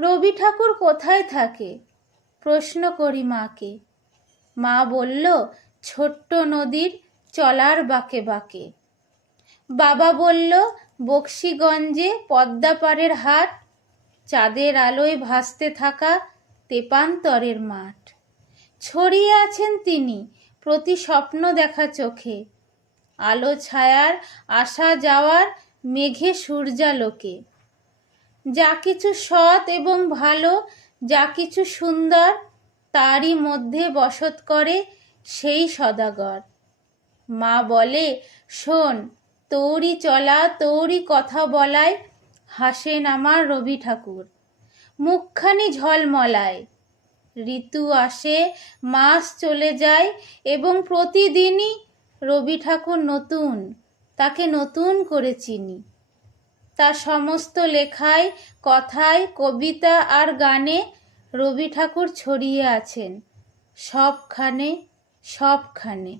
রবি ঠাকুর কোথায় থাকে? প্রশ্ন করি মাকে। মা বলল, ছোট্ট নদীর চলার বাঁকে বাঁকে। বাবা বলল, বক্সিগঞ্জে পদ্মাপাড়ের হাট, চাঁদের আলোয় ভাসতে থাকা তেপান্তরের মাঠ। ছড়িয়ে আছেন তিনি, প্রতি স্বপ্ন দেখা চোখে। আলো ছায়ার আসা যাওয়ার মেঘে সূর্যালোকে। যা কিছু সৎ এবং ভালো, যা কিছু সুন্দর, তারই মধ্যে বসত করে সেই সদাগর। মা বলে, শোন তৌরি চলা তৌরি কথা বলায় হাসেন আমার রবি ঠাকুর। মুখখানি ঝলমলায় ঋতু আসে, মাস চলে যায় এবং প্রতিদিনই রবি ঠাকুর নতুন, তাকে নতুন করে চিনি। তার সমস্ত লেখায় কথায় কবিতা আর গানে রবি ঠাকুর ছড়িয়ে আছেন। সবখানে সবখানে।